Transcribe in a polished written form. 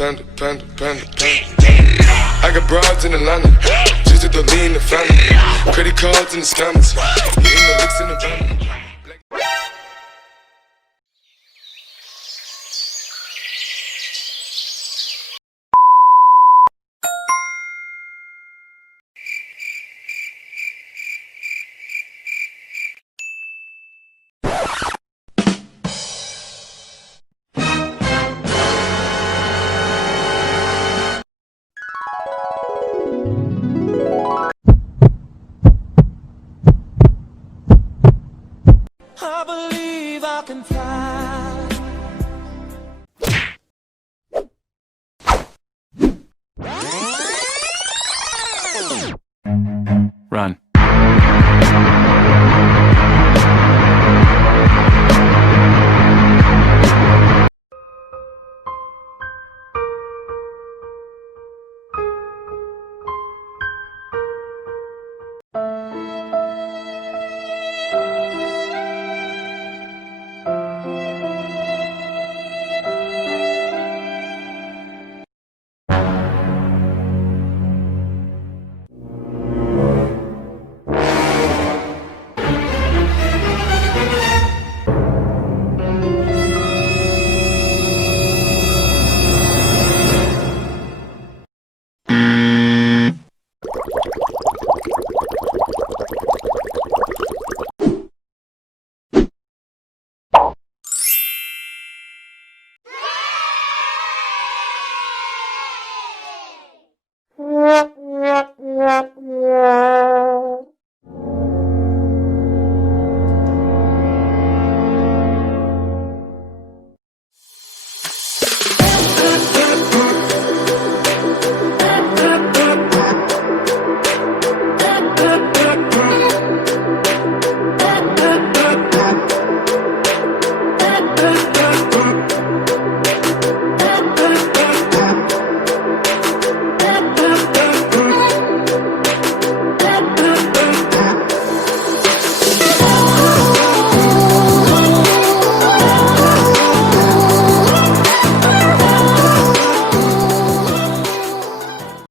panda, panda, panda, panda. I got broads in Atlanta, just to lean the family. Credit cards in the scammers, hitting the licks in the van. I believe I can fly. Run.